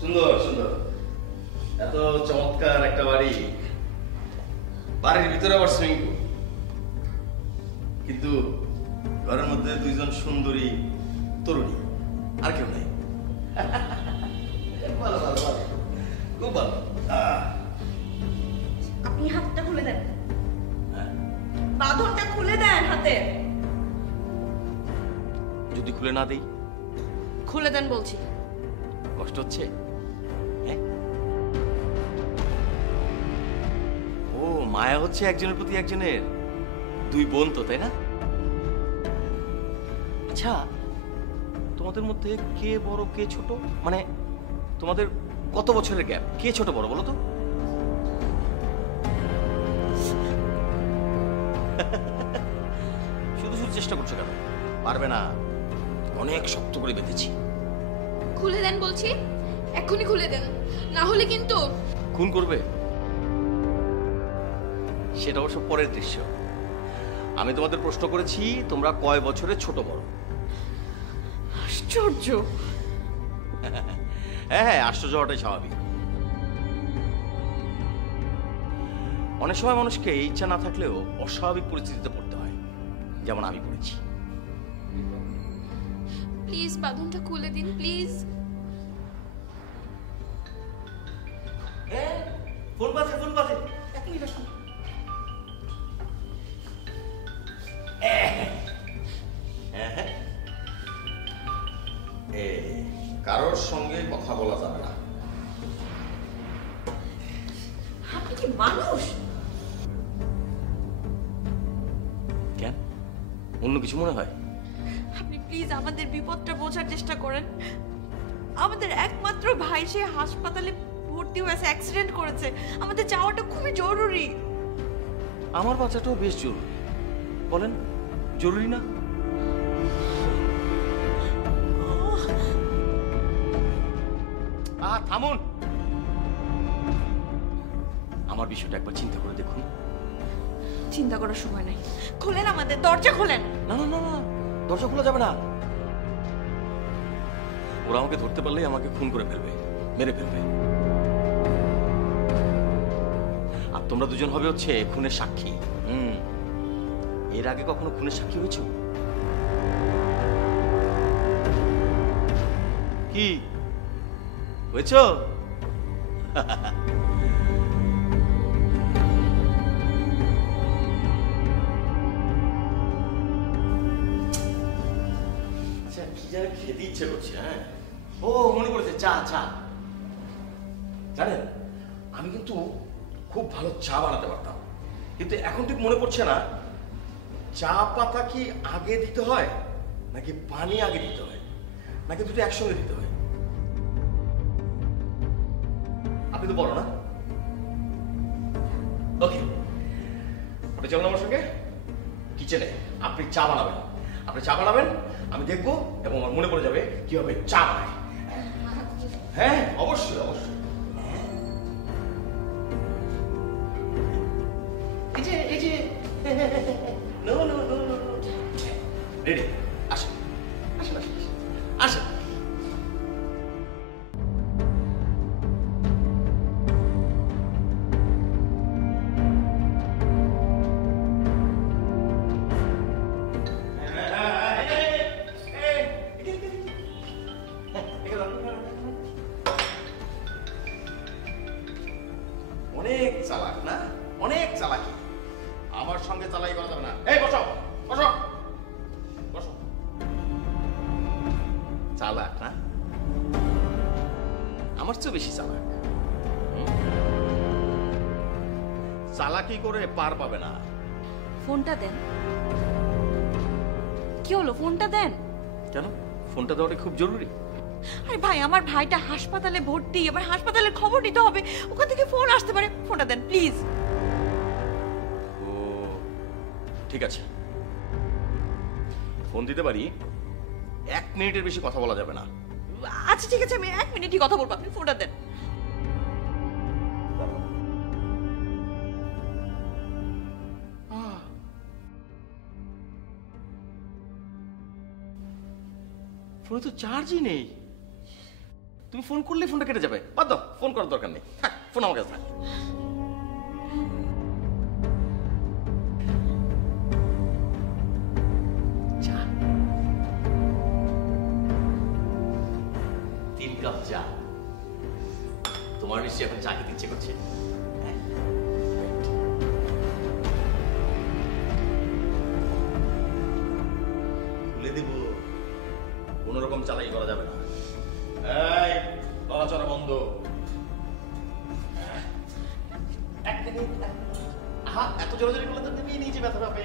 সুন্দর সুন্দর, এত চমৎকার একটা বাড়ি, বাড়ির ভিতরে আবার সুইমিং পুল, কিন্তু ঘরের মধ্যে দুইজন সুন্দরী তরুণী, আর কেউ নাই। ভালো ভালো ভালো, খুব ভালো। আপনি হাতটা খুলে দেন, বাঁধনটা খুলে দেন হাতে। যদি খুলে না দেই? খুলে দেন বলছি। কষ্ট হচ্ছে? হ্যাঁ, ও মায়া হচ্ছে একজনের প্রতি একজনের, দুই বোন তো, তাই না? আচ্ছা, তোমাদের মধ্যে কে বড় কে ছোট? মানে তোমাদের কত বছরের গ্যাপ? কে ছোট বড় বলো তো? শুধু শুধু চেষ্টা করছো কেন? পারবে না, অনেক শক্ত করে বেঁধেছি। খুলে দেন বলছি, এক্ষুনি খুলে দেন, না হলে কিন্তু খুন করবে। সেটা অবশ্য পরের দৃশ্য। আমি তোমাদের প্রশ্ন করেছি, তোমরা কয় বছরের ছোট বড়? আশ্চর্য। হ্যাঁ হ্যাঁ, আশ্চর্য হওয়াটাই স্বাভাবিক। অনেক সময় মানুষকে ইচ্ছা না থাকলেও অস্বাভাবিক পরিস্থিতিতে পড়তে হয়, যেমন আমি পড়েছি। প্লিজ বাঁধনটা খুলে দিন প্লিজ। ফোন বাজে, ফোন বাজে। কারোর সঙ্গে কথা বলা যাবে না। আপনি কি মানুষ? কেন, অন্য কিছু মনে হয়? আপনি প্লিজ আমাদের বিপদটা বোঝার চেষ্টা করেন। আমাদের একমাত্র ভাই, সে হাসপাতালে ভর্তি হয়েছে, অ্যাক্সিডেন্ট করেছে। আমাদের যাওয়াটা খুবই জরুরি। আমার বাচ্চাটাও বেশ জরুরি, বলেন জরুরি না? থামুন, আমার বিষয়টা একবার চিন্তা করে দেখুন। চিন্তা করার সময় নাই, খোলেন আমাদের দরজা, খোলেন। না না না না, দরজা খোলা যাবে না। ওরা আমাকে ধরতে পারলেই আমাকে খুন করে ফেলবে, মেরে ফেলবে। আর তোমরা দুজন হবে হচ্ছে খুনের সাক্ষী। এর আগে কখনো খুনের সাক্ষী হয়েছো? কি হয়েছো? কি যেন খেতে ইচ্ছে করছে। হ্যাঁ, ও মনে করেছে, চা। চা জানেন, আমি কিন্তু খুব ভালো চা বানাতে পারতাম, কিন্তু এখন ঠিক মনে পড়ছে না চা পাতা কি আগে দিতে হয় নাকি পানি আগে দিতে হয় নাকি দুটো একসঙ্গে দিতে হয়। আপনি তো বলো না। ওকে, আপনি চলুন আমার সঙ্গে কিচেনে। আপনি চা বানাবেন, আমি দেখবো এবং আমার মনে পড়ে যাবে কিভাবে চা বানায়। হ্যাঁ অবশ্যই অবশ্যই। এই যে no no no no, ready. আসেন আসেন আসেন আসেন। অনেক চালাক না, অনেক চালাকি। আমার সঙ্গে চালাই করা যাবে না। এই বসো বসো বসো। চালাক না, আমার চেয়ে বেশি চালাক। চালাকি করে পার পাবে না। ফোনটা দেন। কি হলো, ফোনটা দেন। কেন, ফোনটা দেওয়াটা খুব জরুরি? আরে ভাই, আমার ভাইটা হাসপাতালে ভর্তি, এবার হাসপাতালের খবর নিতে হবে, ওখান থেকে ফোন আসতে পারে। ফোনটা দেন প্লিজ। ও ঠিক আছে, ফোন দিতে পারি। 1 মিনিটের বেশি কথা বলা যাবে না। আচ্ছা ঠিক আছে, আমি 1 মিনিটই কথা বলবো, আপনি ফোনটা দেন। ফোনে তো চার্জই নেই। তুমি ফোন করলে ফোনটা কেটে যাবে, বাদ দাও, ফোন করার দরকার নেই, থাক, ফোন আমার কাছে থাক। চা, 3 কাপ চা। তোমার নিশ্চয়ই এখন চা খেতে ইচ্ছে করছে। খুলে দেব, কোনো রকম চালাই করা যাবে না। এই নড়াচড়া বন্ধ। এত জোরাজোরি করলে তো তুমি নিচে ব্যথা পাবে।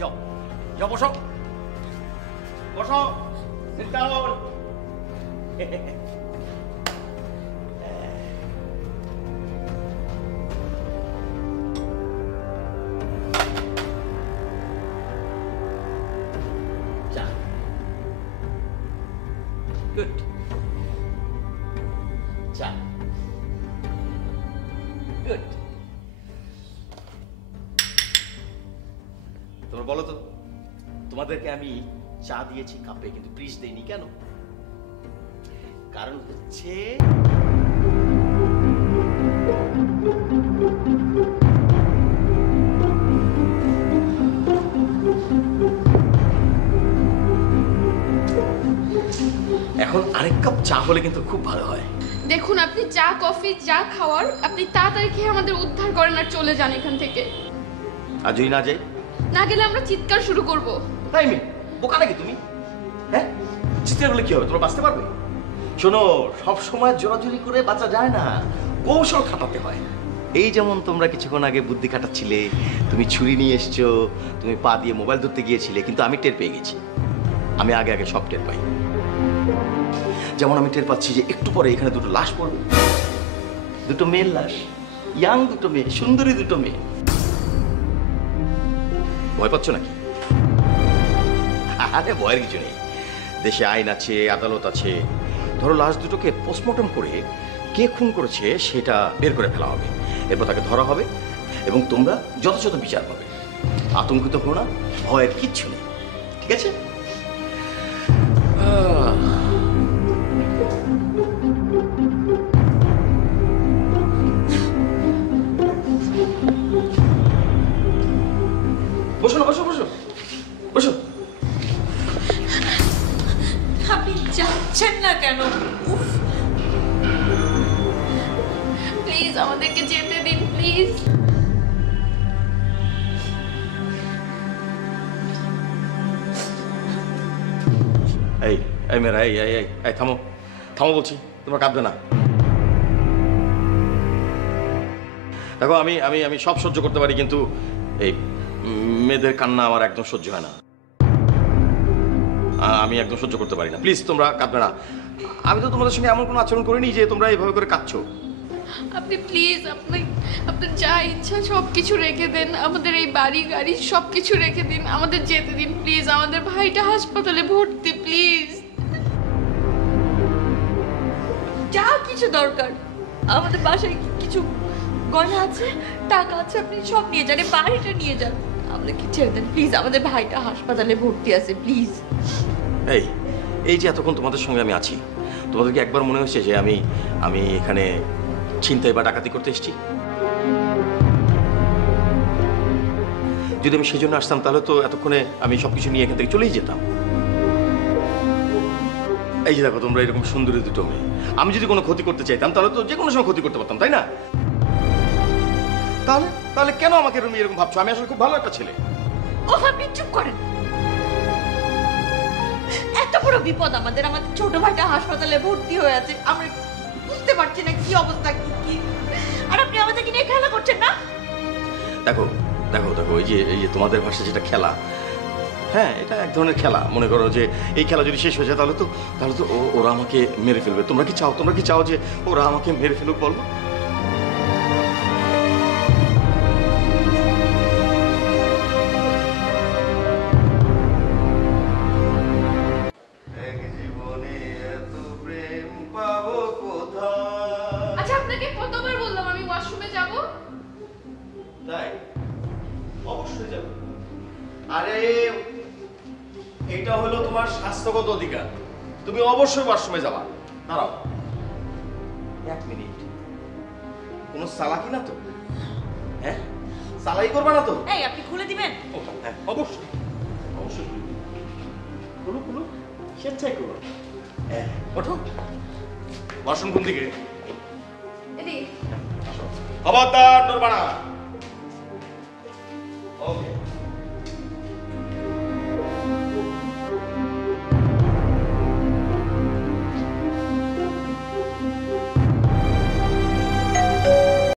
যাও যাও, বসো বসো, sit down। চা, গুড। চা, গুড। তোমরা বলো তো, তোমাদেরকে আমি চা দিয়েছি কাপে, কিন্তু প্লিজ দেইনি কেন? কারণ হচ্ছে এখন আরেক কাপ চা হলে কিন্তু খুব ভালো হয়। দেখুন, আপনি চা কফি যা খাওয়ার আপনি তাড়াতাড়ি খেয়ে আমাদের উদ্ধার করেন আর চলে যান এখান থেকে। আর যদি না যাই? না গেলে আমরা চিৎকার শুরু করব। তাই মেয়ে, বোকা নাকি তুমি? হ্যাঁ, চিৎকার করলে কি হবে? তোমরা বাঁচতে পারবে? শোনো, সব সময় জোরাজুরি করে বাঁচা যায় না, কৌশল খাটাতে হয়। এই যেমন তোমরা কিছুক্ষণ আগে বুদ্ধি খাটাচ্ছিলে, তুমি ছুরি নিয়ে এসছো, তুমি পা দিয়ে মোবাইল ধরতে গিয়েছিলে, কিন্তু আমি টের পেয়ে গেছি। আমি আগে আগে সব টের পাই। যেমন আমি টের পাচ্ছি যে একটু পরে এখানে দুটো লাশ পড়বে, দুটো মেয়ের লাশ, ইয়াং দুটো মেয়ে, সুন্দরী দুটো মেয়ে। ভয় পাচ্ছ নাকি? আরে ভয়ের কিছু নেই, দেশে আইন আছে, আদালত আছে। ধরো লাশ দুটোকে পোস্টমর্টম করে কে খুন করেছে সেটা বের করে ফেলা হবে, এরপর তাকে ধরা হবে এবং তোমরা যথাযথ বিচার পাবে। আতঙ্কিত হো না, ভয়ের কিচ্ছু নেই, ঠিক আছে? বসো না, বসো বসো বসো। আপনি যাচ্ছেন না কেন? উফ, প্লিজ আমাদেরকে যেতে দিন, প্লিজ। এই এই মেয়েরা, এই এই এই এই থামো, থামো বলছি, তোমরা কাঁদবে না। দেখো, আমি আমি আমি সব সহ্য করতে পারি, কিন্তু এই মেয়েদের কান্না আমার একদম সহ্য হয় না। আমি একদম সহ্য করতে পারি না। প্লিজ তোমরা কাঁদবে না। আমি তো তোমাদের সঙ্গে এমন কোনো আচরণ করিনি যে তোমরা এইভাবে করে কাঁদছো। আপনি প্লিজ আপনার যা ইচ্ছা সব কিছু রেখে দেন, আমাদের এই বাড়ি গাড়ি সব কিছু রেখে দিন, আমাদের যেতে দিন প্লিজ। আমাদের ভাইটা হাসপাতালে ভর্তি, প্লিজ। যা কিছু দরকার, আমাদের বাসায় কিছু গয়না আছে, টাকা আছে, আপনি সব নিয়ে যান, এই বাড়িটা নিয়ে যান, আমাদেরকে ছেড়ে দেন প্লিজ। আমাদের ভাইটা হাসপাতালে ভর্তি আছে, প্লিজ। এই এই যে এতক্ষণ তোমাদের সঙ্গে আমি আছি, তোমাদেরকে একবার মনে হয়েছে যে আমি আমি এখানে ছিনতাই বা ডাকাতি করতে এসেছি? যদি আমি সেই জন্য আসতাম তাহলে তো এতক্ষণে আমি সবকিছু নিয়ে এখান থেকে চলেই যেতাম। এই যে দেখো, তোমরা এরকম সুন্দরী দুটো মেয়ে, আমি যদি কোনো ক্ষতি করতে চাইতাম তাহলে তো যে কোনো সময় ক্ষতি করতে পারতাম, তাই না? তাহলে তাহলে কেন আমাকে এরকম ভাবছো? আমি আসলে খুব ভালো একটা ছেলে। ও, আপনি চুপ করেন। এত বড় বিপদ আমাদের ছোট ভাইটা হাসপাতালে ভর্তি হয়ে আছে, আমরা বুঝতে পারছি না কি অবস্থা, কি আর আপনি আমাদেরকে নিয়ে খেলা করছেন না? দেখো দেখো দেখো, এই যে তোমাদের ভাষায় যেটা খেলা, হ্যাঁ, এটা এক ধরনের খেলা। মনে করো যে এই খেলা যদি শেষ হয়ে যায় তাহলে তো ওরা আমাকে মেরে ফেলবে। তোমরা কি চাও যে ওরা আমাকে মেরে ফেলুক? বলো। আচ্ছা, আপনাকে কতবার বললাম আমি ওয়াশরুমে যাব? তাই অবশ্যই যাবে। আরে এটা হলো তোমার স্বাস্থ্যগত অধিকার, তুমি অবশ্যই ওয়াশরুমে যাবা। দাঁড়াও 1 মিনিট। কোনো চালাকি না তো? হ্যাঁ, চালাই করবা না তো? এই আপনি খুলে দিবেন? ও হ্যাঁ, অবশ্যই অবশ্যই খুলো খুলো, স্বেচ্ছায় করো। হ্যাঁ, ওঠো। ওয়াশরুম কোন দিকে? এদিকে। আসো। খবরদার নড়বা না।